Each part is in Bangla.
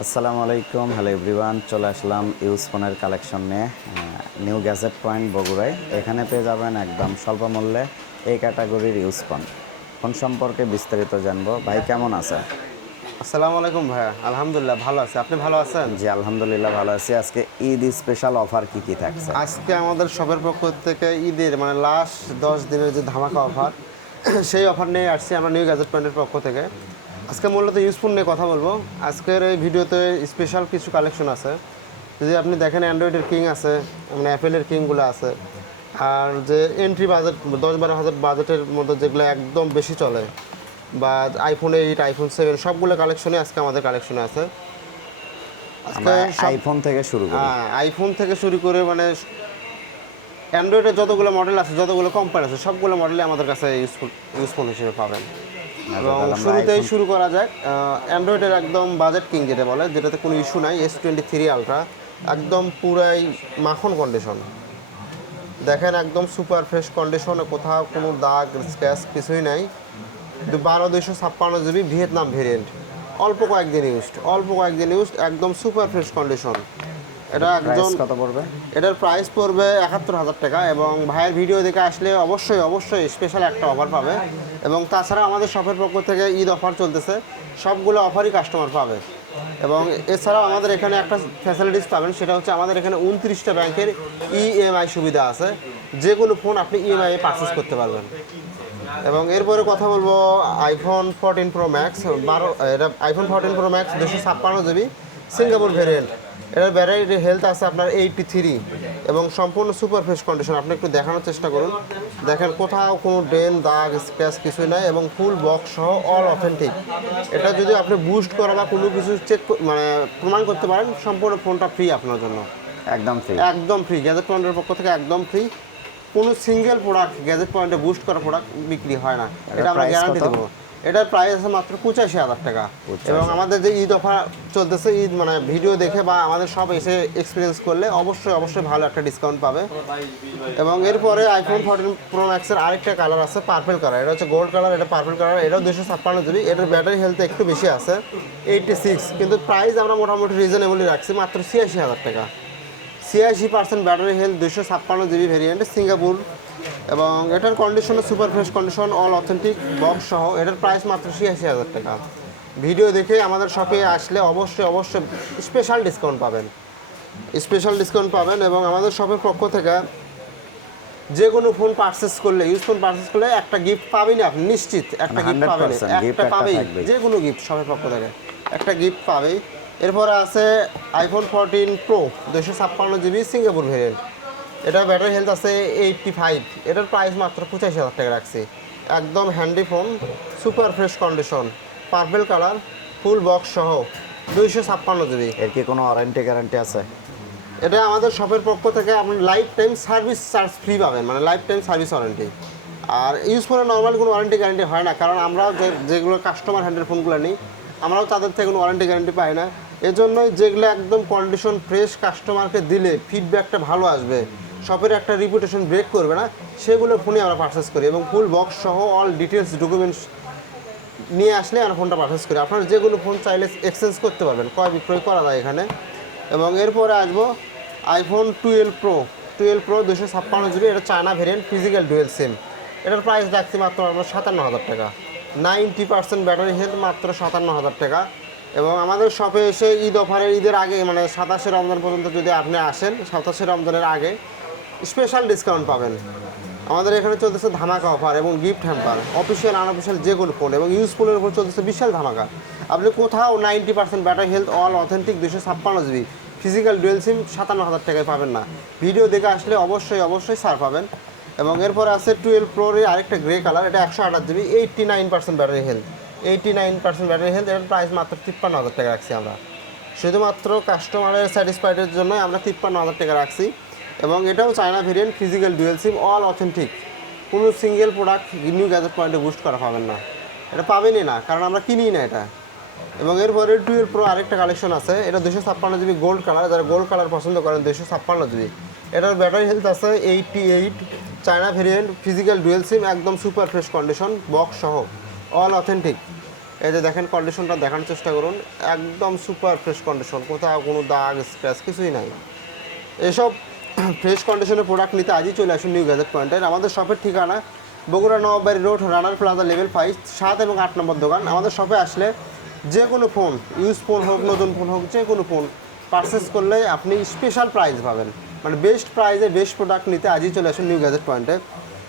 আসসালামু আলাইকুম হ্যালো এভরিওয়ান চলে আসলাম ইউজ ফোনের কালেকশন নিয়ে নিউ গ্যাজেট পয়েন্ট বগুড়ায়। এখানে পেয়ে যাবেন একদম স্বল্প মূল্যে এই ক্যাটাগরির ইউজ ফোন। ফোন সম্পর্কে বিস্তারিত জানব। ভাই কেমন আছে? আসসালামু আলাইকুম ভাইয়া। আলহামদুলিল্লাহ ভালো আছে। আপনি ভালো আছেন? জি আলহামদুলিল্লাহ ভালো আছি। আজকে ঈদ স্পেশাল অফার কি কি থাকছে? আজকে আমাদের সবের পক্ষ থেকে ঈদের মানে লাস্ট দশ দিনের যে ধামাকা অফার সেই অফার নিয়ে আসছি আমরা নিউ গ্যাজেট পয়েন্টের পক্ষ থেকে। আজকে মূলত ইউজফুল নিয়ে কথা বলব। আজকের এই ভিডিওতে স্পেশাল কিছু কালেকশন আছে। যদি আপনি দেখেন অ্যান্ড্রয়েডের কিং আছে মানে অ্যাপেলের কিংগুলো আছে আর যে এন্ট্রি বাজেট দশ বারো হাজার বাজেটের মধ্যে যেগুলো একদম বেশি চলে বা আইফোন এইট আইফোন সেভেন সবগুলো কালেকশনই আজকে আমাদের কালেকশনে আছে। আজকে আইফোন থেকে শুরু করি। হ্যাঁ আইফোন থেকে শুরু করে মানে অ্যান্ড্রয়েডের যতগুলো মডেল আছে যতগুলো কোম্পানি আছে সবগুলো মডেলই আমাদের কাছে ইউজফুল ইউজফোন হিসেবে পাবেন। এবং শুরুতেই শুরু করা যাক অ্যান্ড্রয়েডের একদম বাজেট কিং যেটা বলে যেটাতে কোনো ইস্যু নাই এস টোয়েন্টি থ্রি আলট্রা একদম পুরাই মাখন কন্ডিশন দেখেন একদম সুপার ফ্রেশ কন্ডিশনে কোথাও কোনো দাগ স্ক্র্যাচ কিছুই নাই। বারো দুইশো ছাপ্পান্ন জিবি ভিয়েতনাম ভেরিয়েন্ট অল্প কয়েকদিন ইউজড অল্প কয়েকদিন ইউজড একদম সুপার ফ্রেশ কন্ডিশন এটা একজন কত পড়বে? এটার প্রাইস পড়বে একাত্তর হাজার টাকা এবং ভাইয়ের ভিডিও দেখে আসলে অবশ্যই অবশ্যই স্পেশাল একটা অফার পাবে। এবং তাছাড়া আমাদের শপের পক্ষ থেকে ঈদ অফার চলতেছে। সবগুলো অফারই কাস্টমার পাবে। এবং এছাড়াও আমাদের এখানে একটা ফ্যাসিলিটিস পাবেন সেটা হচ্ছে আমাদের এখানে উনত্রিশটা ব্যাংকের ইএমআই সুবিধা আছে। যে কোনো ফোন আপনি ইএমআই পারচেস করতে পারবেন। এবং এরপরে কথা বলব আইফোন ফোরটিন প্রো ম্যাক্স বারো এটা আইফোন ফোরটিন প্রো ম্যাক্স দুশো ছাপ্পান্ন জিবি সিঙ্গাপুর ভেরিয়েন্ট এটার ব্যাটারি হেলথ আছে আপনার এইটটি থ্রি এবং সম্পূর্ণ সুপার ফ্রেশ কন্ডিশন আপনি একটু দেখানোর চেষ্টা করুন। দেখেন কোথাও কোনো ড্রেন দাগ স্ক্র্যাচ কিছুই নাই এবং ফুল বক্স সহ অল অথেন্টিক এটা যদি আপনি বুস্ট করা বা কোনো কিছু চেক মানে প্রমাণ করতে পারেন সম্পূর্ণ ফোনটা ফ্রি আপনার জন্য। একদম ফ্রি একদম ফ্রি গ্যাজেট পয়েন্টের পক্ষ থেকে একদম ফ্রি কোনো সিঙ্গেল প্রোডাক্ট গ্যাজেট পয়েন্টে বুস্ট করা প্রোডাক্ট বিক্রি হয় না। এটা আমরা গ্যারান্টি দেবো। এটার প্রাইস আছে মাত্র পঁচাশি হাজার টাকা। এবং আমাদের যে ঈদ অফার চলতেছে ঈদ মানে ভিডিও দেখে বা আমাদের সব এসে এক্সপিরিয়েন্স করলে অবশ্যই অবশ্যই ভালো একটা ডিসকাউন্ট পাবে। এবং এরপরে আইফোন ফোরটিন প্রো ম্যাক্সের আরেকটা কালার আছে পার্পেল কালার এটা হচ্ছে গোল্ড কালার এটা পার্পল কালার এটাও দুশো ছাপ্পান্ন জিবি এটার ব্যাটারি হেলথ একটু বেশি আছে এইটটি সিক্স কিন্তু প্রাইস আমরা মোটামুটি রিজনেবলই রাখছি মাত্র ছিয়াশি হাজার টাকা। ছিয়াশি পার্সেন্ট ব্যাটারি হেলথ দুশো ছাপ্পান্ন জিবি ভেরিয়েন্ট সিঙ্গাপুর এবং এটার condition super fresh condition all authentic box সহ। এটার প্রাইস মাত্র ছিয়াশি হাজার টাকা। ভিডিও দেখে আমাদের শপে আসলে অবশ্যই অবশ্যই স্পেশাল ডিসকাউন্ট পাবেন। স্পেশাল ডিসকাউন্ট পাবেন এবং আমাদের শপের পক্ষ থেকে যে কোনো ফোন পারচেস করলে ইউজ ফোন পারচেস করলে একটা গিফট পাবেনই আপনি নিশ্চিত। একটা গিফট পাবেন একটা পাবেই। যে কোনো গিফট শপের পক্ষ থেকে। একটা গিফট পাবেই। এরপরে আছে আইফোন ফোরটিন প্রো দুশো ছাপ্পান্ন জিবি সিঙ্গাপুর ভেরিয়েন্ট এটা ব্যাটারি হেলথ আছে এইটটি ফাইভ এটার প্রাইস মাত্র পঁচাশি হাজার টাকা রাখছি। একদম handy phone super fresh condition purple colour full box সহ দুইশো ছাপ্পান্ন জিবি এর কি কোনো ওয়ারেন্টি গ্যারান্টি আছে? এটা আমাদের শপের পক্ষ থেকে আপনি life time service charge free পাবেন মানে লাইফ টাইম সার্ভিস ওয়ারেন্টি আর ইউজ করে নর্মাল কোনো ওয়ারেন্টি গ্যারান্টি হয় না কারণ আমরা যে যেগুলো কাস্টমার হ্যান্ডেল ফোনগুলো নিই আমরাও তাদের থেকে কোনো ওয়ারেন্টি গ্যারান্টি পাই না। এজন্যই যেগুলো একদম কন্ডিশন ফ্রেশ কাস্টমারকে দিলে ফিডব্যাকটা ভালো আসবে শপের একটা রিপুটেশন ব্রেক করবে না, সেগুলো ফোনে আমরা পারচেস করি এবং ফুল বক্স সহ অল ডিটেলস ডকুমেন্টস নিয়ে আসলে আমরা ফোনটা পারচেস করি। আপনারা যেগুলো ফোন চাইলে এক্সচেঞ্জ করতে পারবেন, ক্রয় বিক্রয় করা যায় এখানে। এবং এরপরে আসব iPhone twelve pro twelve pro দুশো ছাপ্পান্ন জিবি এটা China variant physical dual SIM এটার প্রাইস রাখছি মাত্র আমরা সাতান্ন হাজার টাকা। নাইনটি পার্সেন্ট ব্যাটারি হেলথ মাত্র সাতান্ন হাজার টাকা। এবং আমাদের শপে এসে ঈদ অফারের, ঈদের আগে মানে সাতাশে রমজান পর্যন্ত যদি আপনি আসেন, সাতাশে রমজানের আগে স্পেশাল ডিসকাউন্ট পাবেন। আমাদের এখানে চলতেছে ধামাকা অফার এবং গিফট হ্যাম্পার অফিসিয়াল আনঅফিসিয়াল যে কোনো ফোন এবং ইউজফুলের উপর চলতেছে বিশাল ধামাকা। আপনি কোথাও ninety percent battery health all authentic দুশো ছাপ্পান্ন জিবি ফিজিক্যাল ডুয়েল সিম সাতান্ন হাজার টাকায় পাবেন না। ভিডিও দেখে আসলে অবশ্যই অবশ্যই ছাড় পাবেন। এবং এরপর আছে টুয়েলভ প্রোর আরেকটা গ্রে কালার এটা একশো আঠাশ GB eighty nine percent battery health eighty nine percent battery health এটার প্রাইস মাত্র তিপ্পান্ন হাজার টাকা রাখছি আমরা। শুধুমাত্র কাস্টমারের স্যাটিসফাইডের জন্য আমরা তিপ্পান্ন হাজার টাকা রাখছি। এবং এটাও China variant physical dual SIM all authentic কোনো সিঙ্গেল প্রোডাক্ট নিউ গ্যাজেট পয়েন্টে বুস্ট করা পাবেন না। এটা পাবেনই না, কারণ আমরা কিনি না এটা। এবং এরপরে টুয়েলভ প্রো আরেকটা কালেকশন আছে, এটা দুশো ছাপ্পান্ন জিবি গোল্ড কালার যারা গোল্ড কালার পছন্দ করেন দুশো ছাপ্পান্ন জিবি এটার ব্যাটারি হেলথ আছে eighty eight China variant physical dual SIM একদম সুপার ফ্রেশ কন্ডিশন বক্স সহ। অল অথেন্টিক এই যে দেখেন কন্ডিশনটা দেখানোর চেষ্টা করুন। একদম সুপার ফ্রেশ কন্ডিশন কোথাও কোনো দাগ স্ক্র্যাচ কিছুই নাই। এসব ফ্রেশ কন্ডিশনের প্রোডাক্ট নিতে আজই চলে আসুন নিউ গ্যাজেট পয়েন্টের আমাদের শপের ঠিকানা Bogura Nababari road runner plaza level five সাত এবং আট নম্বর দোকান। আমাদের শপে আসলে যে কোনো ফোন ইউজ ফোন হোক, নতুন ফোন হোক, যে কোনো ফোন পারচেস করলে আপনি স্পেশাল প্রাইস পাবেন। মানে বেস্ট প্রাইসে বেস্ট প্রোডাক্ট নিতে আজই চলে আসুন নিউ গ্যাজেট পয়েন্টে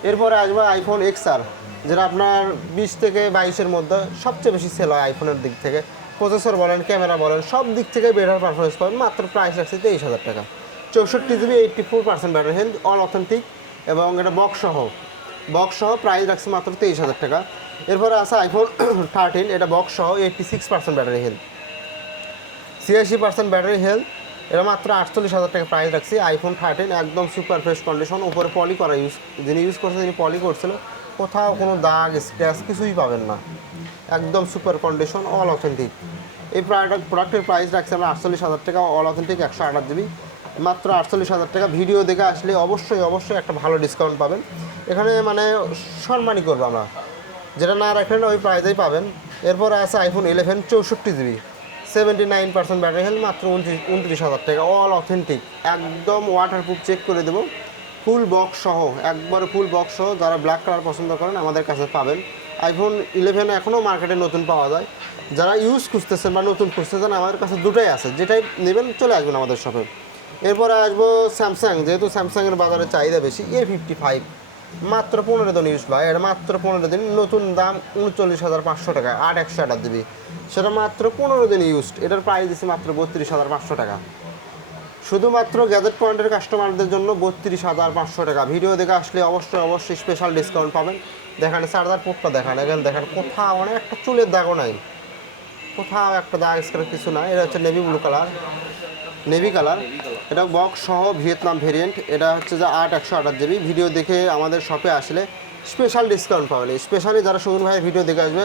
এরপরে আসবে আইফোন এক্স আর যেটা আপনার বিশ থেকে বাইশের মধ্যে সবচেয়ে বেশি সেল হয় আইফোনের দিক থেকে। প্রসেসর বলেন ক্যামেরা বলেন, সব দিক থেকে বেটার পারফরমেন্স পাবেন। মাত্র প্রাইস রাখছে তেইশ হাজার টাকা। চৌষট্টি GB eighty four percent battery health all authentic এবং এটা বক্স সহ। বক্স সহ প্রাইস রাখছে মাত্র তেইশ হাজার টাকা। এরপরে আছে আইফোন থার্টিন এটা বক্স সহ eighty six percent battery health ছিয়াশি পার্সেন্ট ব্যাটারি হেলথ এটা মাত্র আটচল্লিশ হাজার টাকা প্রাইস রাখছি। আইফোন থার্টিন একদম সুপার ফ্রেশ কন্ডিশন উপরে পলি করা ইউজ যিনি ইউজ করছে তিনি পলি করছিল। কোথাও কোনো দাগ স্ক্র্যাচ কিছুই পাবেন না। একদম সুপার কন্ডিশন অল অথেন্টিক এই প্রোডাক্ট প্রোডাক্টের প্রাইস রাখছে আমরা আটচল্লিশ হাজার টাকা অল অথেন্টিক একশো আঠাশ জিবি মাত্র আটচল্লিশ হাজার টাকা। ভিডিও দেখে আসলে অবশ্যই অবশ্যই একটা ভালো ডিসকাউন্ট পাবেন। এখানে মানে সম্মানই করব আমরা। যেটা না রাখলেন ওই প্রাইসেই পাবেন। এরপরে আছে আইফোন ইলেভেন চৌষট্টি GB seventy nine percent battery health মাত্র উনত্রিশ উনত্রিশ হাজার টাকা। অল অথেন্টিক একদম ওয়াটারপ্রুফ চেক করে দেবো। ফুল বক্স সহ, একবারে ফুল বক্স সহ যারা ব্ল্যাক কালার পছন্দ করেন আমাদের কাছে পাবেন। আইফোন ইলেভেন এখনও মার্কেটে নতুন পাওয়া যায়। যারা ইউজ খুঁজতেছেন বা নতুন খুঁজতেছেন, আমাদের কাছে দুটাই আছে। যেটাই নেবেন চলে আসবেন আমাদের শপে এরপরে আসব স্যামসাং যেহেতু স্যামসাংয়ের বাজারে চাহিদা বেশি এ ফিফটি ফাইভ মাত্র পনেরো দিন ইউজ ভাই, এটা মাত্র পনেরো দিন, নতুন দাম উনচল্লিশ হাজার পাঁচশো টাকা, আট একশো আটার দিবি। সেটা মাত্র পনেরো দিন ইউজড এটার প্রাইস দিচ্ছে মাত্র বত্রিশ হাজার পাঁচশো টাকা। শুধুমাত্র গ্যাজেট পয়েন্টের কাস্টমারদের জন্য বত্রিশ হাজার পাঁচশো টাকা। ভিডিও দেখে আসলে অবশ্যই অবশ্যই স্পেশাল ডিসকাউন্ট পাবেন। দেখেন চার্জার পোর্টটা দেখান এখানে দেখেন, কোথাও মানে একটা চুলের দাগও নাই। কোথাও একটা দাগ স্ক্রেচ কিছু নাই। এটা হচ্ছে navy blue colour navy colour এটা বক্স সহ ভিয়েতনাম ভেরিয়েন্ট এটা হচ্ছে যে আট, একশো আঠাশ জিবি ভিডিও দেখে আমাদের শপে আসলে স্পেশাল ডিসকাউন্ট পাবেন। স্পেশালি যারা সুগুন ভাইয়ের ভিডিও দেখে আসবে,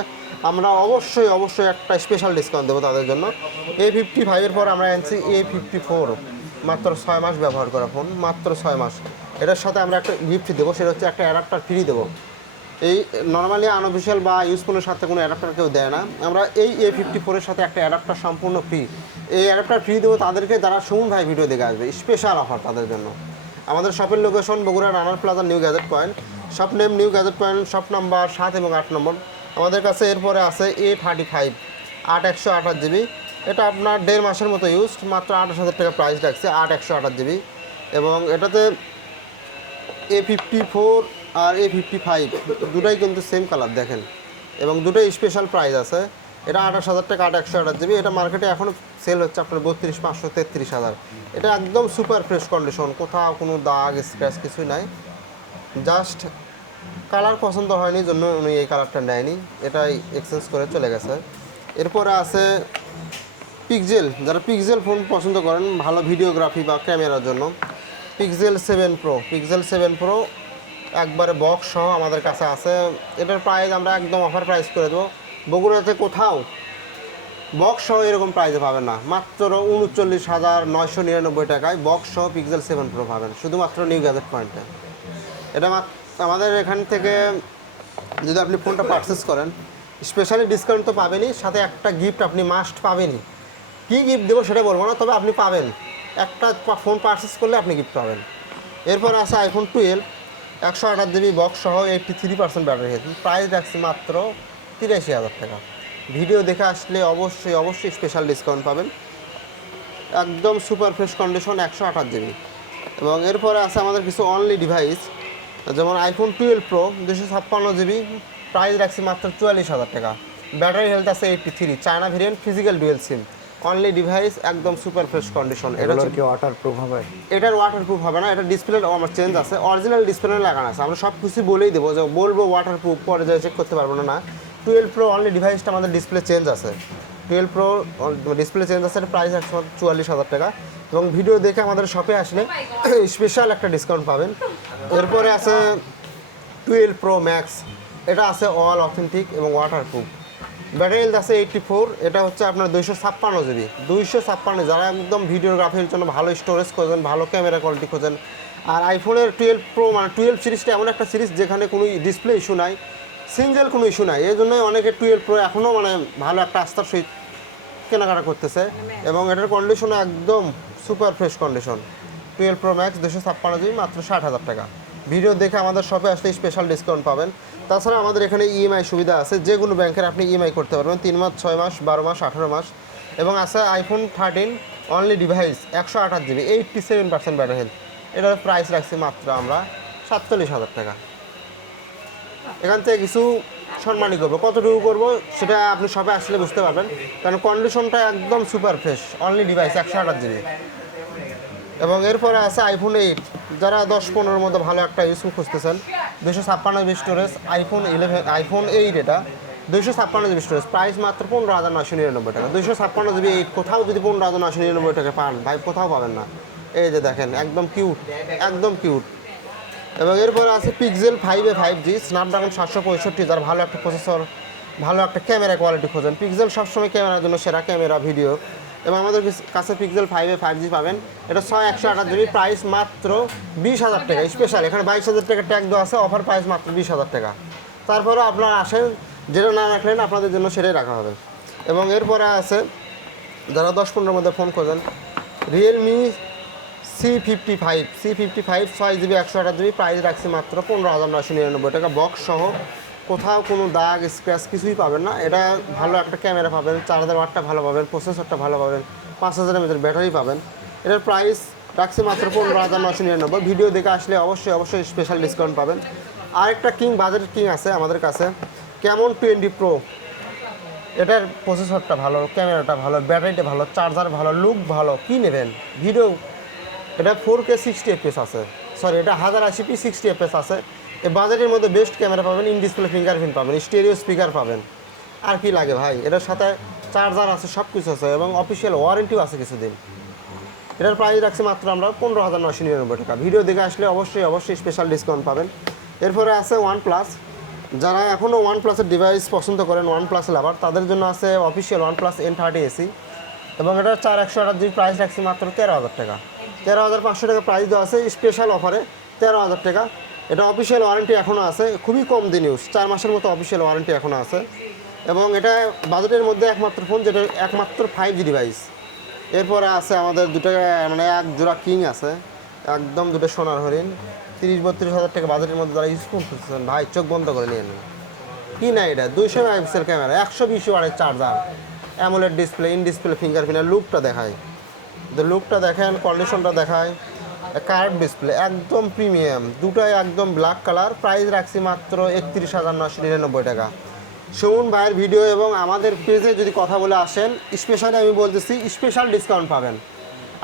আমরা অবশ্যই অবশ্যই একটা স্পেশাল ডিসকাউন্ট দেবো তাদের জন্য। এ ফিফটি ফাইভের পর আমরা আনছি এ ফিফটি ফোর মাত্র ছয় মাস ব্যবহার করা ফোন, মাত্র ছয় মাস। এটার সাথে আমরা একটা গিফট দেবো, সেটা হচ্ছে একটা অ্যাডাপ্টার ফ্রি দেবো। এই নর্মালি আনঅফিসিয়াল বা ইউজফুলের সাথে কোনো অ্যাডাপ্টার কেউ দেয় না। আমরা এই এ ফিফটি ফোরের সাথে একটা অ্যাডাপ্টার সম্পূর্ণ ফ্রি এই অ্যাডাপ্টার ফ্রি দেবো তাদেরকে, যারা সুমন ভাই ভিডিও দেখে আসবে স্পেশাল অফার তাদের জন্য। আমাদের শপের location Bogura runner plaza new gadget point shop name new gadget point shop number সাত এবং আট নম্বর। আমাদের কাছে এরপরে আছে এ থার্টি ফাইভ আট একশো আঠাশ জিবি এটা আপনার দেড় মাসের মতো ইউজ মাত্র আঠাশ হাজার টাকা প্রাইস রাখছে আট একশো আঠাশ জিবি এবং এটাতে এ ফিফটি ফোর আর এ ফিফটি ফাইভ দুটাই কিন্তু সেম কালার দেখেন। এবং দুটোই স্পেশাল প্রাইস আছে। এটা আঠাশ হাজার টাকা, আট একশো আঠাশ জিবি এটা মার্কেটে এখনও সেল হচ্ছে আপনার বত্রিশ, পাঁচশো, তেত্রিশ হাজার। এটা একদম সুপার ফ্রেশ কন্ডিশন কোথাও কোনো দাগ স্ক্র্যাচ কিছুই নাই। জাস্ট কালার পছন্দ হয়নি, জন্য উনি এই কালারটা নেয়নি। এটাই এক্সচেঞ্জ করে চলে গেছে। এরপরে আছে পিকজেল যারা পিকজেল ফোন পছন্দ করেন, ভালো ভিডিওগ্রাফি বা ক্যামেরার জন্য Pixel seven pro Pixel seven pro একবারে বক্স সহ আমাদের কাছে আছে। এটার প্রাইস আমরা একদম অফার প্রাইস করে দেবো। বগুড়াতে কোথাও বক্স সহ এরকম প্রাইসে পাবেন না। মাত্র উনচল্লিশ হাজার নয়শো নিরানব্বই টাকায় বক্স সহ পিক্সেল সেভেন প্রো পাবেন, শুধুমাত্র নিউ গ্যাজেট পয়েন্টে এটা আমাদের এখান থেকে যদি আপনি ফোনটা পারচেস করেন স্পেশালি ডিসকাউন্ট তো পাবেনই, সাথে একটা গিফট আপনি মাস্ট পাবেনই। কী গিফট দেবো সেটা বলব না, তবে আপনি পাবেন। একটা ফোন পারচেস করলে আপনি গিফট পাবেন। এরপর আছে আইফোন টুয়েলভ একশো আঠাশ জিবি বক্স সহ eighty three percent battery health price রাখছি মাত্র তিরাশি হাজার টাকা। ভিডিও দেখে আসলে অবশ্যই অবশ্যই স্পেশাল ডিসকাউন্ট পাবেন। একদম সুপার ফ্রেশ কন্ডিশন একশো আঠাশ জিবি এবং এরপরে আছে আমাদের কিছু অনলি ডিভাইস যেমন আইফোন টুয়েলভ প্রো দুশো ছাপ্পান্ন জিবি প্রাইস রাখছি মাত্র চুয়াল্লিশ হাজার টাকা। ব্যাটারি হেলথ আছে eighty three China variant physical dual SIM only device একদম সুপার ফ্রেশ কন্ডিশন এটা কি ওয়াটার প্রুফ হবে? এটার ওয়াটারপ্রুফ হবে না এটা ডিসপ্লে আমার চেঞ্জ আছে। অরিজিনাল ডিসপ্লে লাগানো আছে। আমরা সব কিছু বলেই দেবো যে বলব ওয়াটারপ্রুফ পরে যাই চেক করতে পারব না না। টুয়েলভ প্রো অনলি ডিভাইসটা আমাদের ডিসপ্লে চেঞ্জ আছে। টুয়েলভ প্রো ডিসপ্লে চেঞ্জ আছে এটা প্রাইস একশো চুয়াল্লিশ হাজার টাকা। এবং ভিডিও দেখে আমাদের শপে আসলে স্পেশাল একটা ডিসকাউন্ট পাবেন। এরপরে আছে টুয়েলভ প্রো ম্যাক্স এটা আছে অল অথেন্টিক এবং ওয়াটারপ্রুফ ব্যাটারি হেলথ আছে এইটটি ফোর, এটা হচ্ছে আপনার দুইশো ছাপ্পান্ন জিবি। দুইশো ছাপ্পান্ন, যারা একদম ভিডিওগ্রাফির জন্য ভালো স্টোরেজ খোঁজেন, ভালো ক্যামেরা কোয়ালিটি খোঁজেন। আর আইফোনের টুয়েলভ প্রো মানে টুয়েলভ সিরিজটা এমন একটা সিরিজ, যেখানে কোনো ডিসপ্লে ইস্যু নাই সিঙ্গেল কোনো ইস্যু নাই। এই জন্যই অনেকে টুয়েলভ প্রো এখনও মানে ভালো একটা আস্থার সহিত কেনাকাটা করতেছে এবং এটার কন্ডিশন একদম super fresh condition twelve pro max দুশো ছাপ্পান্ন জিবি, মাত্র ষাট হাজার টাকা। ভিডিও দেখে আমাদের শপে আসলে স্পেশাল ডিসকাউন্ট পাবেন। তাছাড়া আমাদের এখানে ইএমআই সুবিধা আছে যে কোনো ব্যাংকের আপনি ইএমআই করতে পারবেন, তিন মাস, ছয় মাস, বারো মাস, আঠারো মাস। এবং আছে আইফোন থার্টিন অনলি ডিভাইস একশো আঠাশ GB eighty seven percent battery health এটার প্রাইস রাখছি মাত্র আমরা সাতচল্লিশ হাজার টাকা। এখান থেকে কিছু সম্মানই করব। কতটুকু করব সেটা আপনি সবাই আসলে বুঝতে পারবেন। কারণ কন্ডিশনটা একদম সুপার ফ্রেশ অনলি ডিভাইস একশো আঠাশ জিবি এবং এরপরে আছে আইফোন এইট যারা দশ পনেরোর মধ্যে ভালো একটা ইউজ খুঁজতেছেন দুশো ছাপ্পান্ন GB storage iPhone eleven iPhone eight এটা, দুইশো ছাপ্পান্ন জিবি স্টোরেজ প্রাইস মাত্র পনেরো হাজার নশো নিরানব্বই টাকা। দুইশো ছাপ্পান্ন জিবি এইট কোথাও যদি পনেরো হাজার নশো নিরানব্বই টাকা পান, ভাই কোথাও পাবেন না। এই যে দেখেন, একদম কিউট একদম কিউট এবং এরপরে আছে পিক্সেল ফাইভে ফাইভ জি স্ন্যাপড্রাগন সাতশো পঁয়ষট্টি, যার ভালো একটা প্রসেসর ভালো একটা ক্যামেরা কোয়ালিটি খোঁজেন। পিক্সেল সবসময় ক্যামেরার জন্য সেরা ক্যামেরা ভিডিও এবং আমাদের কাছে পিক্সেল ফাইভে ফাইভ জি পাবেন। এটা ছয় একশো আঠাশ জিবি প্রাইস মাত্র বিশ হাজার টাকা স্পেশাল এখানে বাইশ হাজার টাকা ট্যাগ দেওয়া আছে অফার প্রাইস মাত্র বিশ হাজার টাকা। তারপরে আপনারা আসেন, যেটা না রাখলেন আপনাদের জন্য সেটাই রাখা হবে। এবং এরপরে আছে, যারা দশ পনেরোর মধ্যে ফোন করবেন Realme C fifty five C fifty five ছয় জিবি একশো আঠাশ জিবি প্রাইস রাখছি মাত্র পনেরো হাজার নশো নিরানব্বই টাকা। বক্স সহ কোথাও কোনো দাগ স্ক্র্যাচ কিছুই পাবেন না। এটা ভালো একটা ক্যামেরা পাবেন চার্জার ওয়াটটা ভালো পাবেন প্রসেসরটা ভালো পাবেন, পাঁচ হাজার এমএচের ব্যাটারি পাবেন। এটার প্রাইস রাখছি মাত্র পনেরো হাজার নশো নিরানব্বই। ভিডিও দেখে আসলে অবশ্যই অবশ্যই স্পেশাল ডিসকাউন্ট পাবেন। আরেকটা কিং বাজেট কিং আছে আমাদের কাছে কেমন টোয়েন্টি প্রো এটার প্রসেসরটা ভালো, ক্যামেরাটা ভালো, ব্যাটারিটা ভালো চার্জার ভালো লুক ভালো, কী নেবেন? ভিডিও এটা ফোর কে সিক্সটি এফএস আছে। সরি এটা হাজার আশি পি সিক্সটি এফএস আছে। এই বাজারের মধ্যে বেস্ট ক্যামেরা পাবেন ইন ডিসপ্লে ফিঙ্গারপ্রিন্ট পাবেন স্টেরিও স্পিকার পাবেন। আর কি লাগে ভাই? এটার সাথে চার্জার আছে সব কিছু আছে এবং অফিসিয়াল ওয়ারেন্টিও আছে কিছুদিন। এটার প্রাইস রাখছি মাত্র আমরা পনেরো হাজার নশো নিরানব্বই টাকা। ভিডিও দেখে আসলে অবশ্যই অবশ্যই স্পেশাল ডিসকাউন্ট পাবেন। এরপরে আছে ওয়ান প্লাস যারা এখনও ওয়ান প্লাসের ডিভাইস পছন্দ করেন ওয়ান প্লাস লাভার তাদের জন্য আছে official OnePlus N thirty SE এবং এটা চার একশো আঠাশ জিবি প্রাইস রাখছি মাত্র তেরো হাজার টাকা। তেরো হাজার পাঁচশো টাকা প্রাইস দেওয়া আছে স্পেশাল অফারে তেরো হাজার টাকা। এটা অফিসিয়াল ওয়ারেন্টি এখনও আছে, খুবই কম দিন ইউজ চার মাসের মতো অফিসিয়াল ওয়ারেন্টি এখনও আছে। এবং এটা বাজেটের মধ্যে একমাত্র ফোন যেটা একমাত্র ফাইভ জি ডিভাইস এরপরে আছে আমাদের দুটো মানে এক জোড়া কিং আছে, একদম দুটো সোনার হরিণ। তিরিশ বত্রিশ হাজার টাকা বাজেটের মধ্যে যারা ইউজ করতেছেন। ভাই, চোখ বন্ধ করে নিয়ে নেন। কি না এটা? দুইশো মেগাপিক্সেল ক্যামেরা একশো বিশ ওয়াটের charger AMOLED display in display ফিঙ্গারপ্রিন্টের লুকটা দেখায়। লুকটা দেখেন কন্ডিশনটা দেখায়। কার্ড ডিসপ্লে, একদম প্রিমিয়াম। দুটাই একদম ব্ল্যাক কালার প্রাইস রাখছি মাত্র একত্রিশ হাজার নশো নিরানব্বই টাকা। সুমন ভাইয়ের ভিডিও এবং আমাদের পেজে যদি কথা বলে আসেন স্পেশালি আমি বলতেছি স্পেশাল ডিসকাউন্ট পাবেন।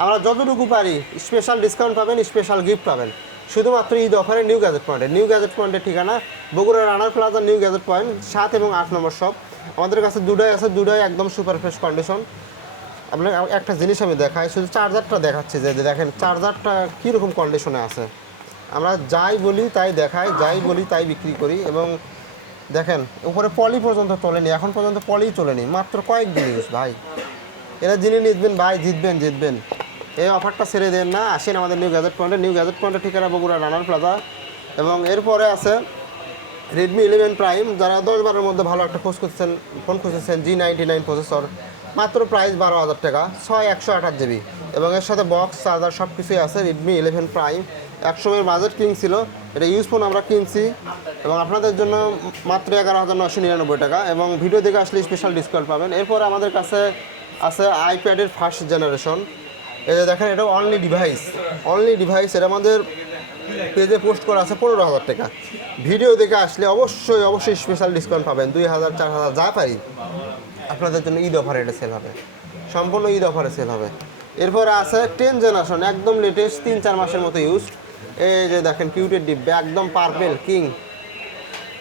আমরা যতটুকু পারি স্পেশাল ডিসকাউন্ট পাবেন স্পেশাল গিফট পাবেন। শুধুমাত্র ঈদ অফারে নিউ গ্যাজেট পয়েন্টে নিউ গ্যাজেট পয়েন্টের ঠিকানা, Bogura Runner Plaza New Gadget Point সাত এবং আট নম্বর শপ আমাদের কাছে দুটাই আছে, দুটাই একদম সুপার ফ্রেশ কন্ডিশন আপনার একটা জিনিস আমি দেখাই, শুধু চার্জারটা দেখাচ্ছি যে দেখেন চার্জারটা কীরকম কন্ডিশনে আছে। আমরা যাই বলি তাই দেখাই, যাই বলি তাই বিক্রি করি এবং দেখেন, উপরে পলি পর্যন্ত তোলেনি, এখন পর্যন্ত পলি তোলেনি, মাত্র কয়েকদিন ইউজ ভাই। এরা যিনি নিতবেন ভাই, জিতবেন জিতবেন। এই অফারটা ছেড়ে দেন না, আসেন আমাদের নিউ গ্যাজেট পয়েন্টে নিউ গ্যাজেট পয়েন্টের ঠিকানা বগুড়া রানার প্লাজা এবং এরপরে আছে রেডমি ইলেভেন প্রাইম যারা দশ বারের মধ্যে ভালো একটা খোঁজ করছেন ফোন খুঁজেছেন জি নাইনটি নাইন প্রসেসর মাত্র প্রাইস বারো হাজার টাকা, ছয় একশো আঠাশ জিবি এবং এর সাথে বক্স চার্জার সব কিছুই আছে রেডমি ইলেভেন প্রাইম একসময়ের বাজেট কিনছিল এটা ইউজ ফোন আমরা কিনছি। এবং আপনাদের জন্য মাত্র এগারো হাজার নশো নিরানব্বই টাকা। এবং ভিডিও দেখে আসলে স্পেশাল ডিসকাউন্ট পাবেন। এরপর আমাদের কাছে আছে আইপ্যাডের ফার্স্ট জেনারেশন এই যে দেখেন, এটা অনলি ডিভাইস অনলি ডিভাইস এটা আমাদের পেজে পোস্ট করা আছে পনেরো হাজার টাকা। ভিডিও দেখে আসলে অবশ্যই অবশ্যই স্পেশাল ডিসকাউন্ট পাবেন। দুই হাজার, চার হাজার, যা পারি। আপনাদের জন্য ঈদ অফারে এটা সেল হবে। সম্পূর্ণ ঈদ অফারে সেল হবে। এরপরে আছে টেন জেনারেশন একদম লেটেস্ট তিন, চার মাসের মতো ইউজ এই যে দেখেন কিউটের ডিব্বে একদম পার্পেল কিং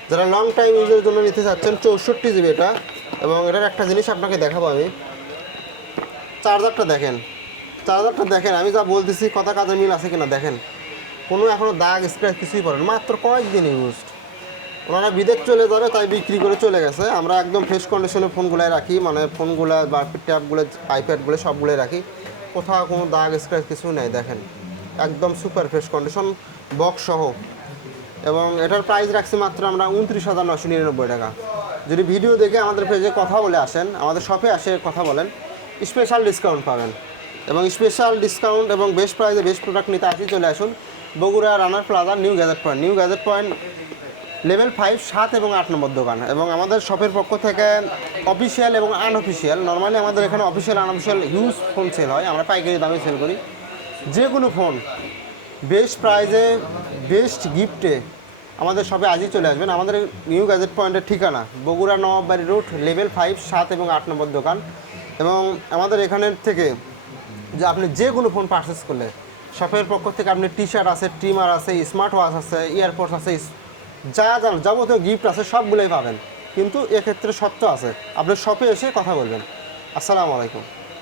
যারা লং টাইম ইউজের জন্য নিতে চাচ্ছেন, চৌষট্টি জিবি এটা। এবং এটার একটা জিনিস আপনাকে দেখাবো আমি। চার্জারটা দেখেন। চার্জারটা দেখেন, আমি যা বলতেছি, কথা কাজের মিল আছে কিনা দেখেন। কোনো এখনও দাগ স্ক্র্যাচ কিছুই পড়েন, মাত্র কয়েকদিন ইউজ ওনারা বিদেশ চলে যাবে, তাই বিক্রি করে চলে গেছে। আমরা একদম ফ্রেশ কন্ডিশনে ফোনগুলাই রাখি মানে ফোনগুলো বা ট্যাবগুলো আইপ্যাডগুলো সবগুলোই রাখি। কোথাও কোনো দাগ স্ক্র্যাচ কিছু নেই, দেখেন। একদম সুপার ফ্রেশ কন্ডিশন বক্স সহ। এবং এটার প্রাইস রাখছি মাত্র আমরা উনত্রিশ হাজার নশো নিরানব্বই টাকা। যদি ভিডিও দেখে আমাদের পেজে কথা বলে আসেন, আমাদের শপে আসে কথা বলেন স্পেশাল ডিসকাউন্ট পাবেন। এবং স্পেশাল ডিসকাউন্ট এবং বেস্ট প্রাইসে বেস্ট প্রোডাক্ট নিতে আসি, চলে আসুন। Bogura Runner Plaza New Gadget Point New Gadget Point level five সাত এবং আট নম্বর দোকান। এবং আমাদের শপের পক্ষ থেকে অফিসিয়াল এবং আনঅফিসিয়াল নর্মালি আমাদের এখানে official unofficial huge phone sale হয়। আমরা পাইকারি দামে সেল করি। যে কোনো ফোন বেস্ট প্রাইজে বেস্ট গিফটে আমাদের সবে আজই চলে আসবেন। আমাদের নিউ গ্যাজেট পয়েন্টের ঠিকানা, Bogura Nawabbari road level five সাত এবং আট নম্বর দোকান। এবং আমাদের এখানের থেকে যে আপনি যে কোনো ফোন পারচেস করলে শপের পক্ষ থেকে আপনি টি শার্ট আছে ট্রিমার আছে স্মার্ট ওয়াচ আছে ইয়ারপডস আছে যা যা যাবতীয় গিফট আছে সবগুলোই পাবেন। কিন্তু এক্ষেত্রে শর্ত আছে। আপনি শপে এসে কথা বলবেন। আসসালামু আলাইকুম।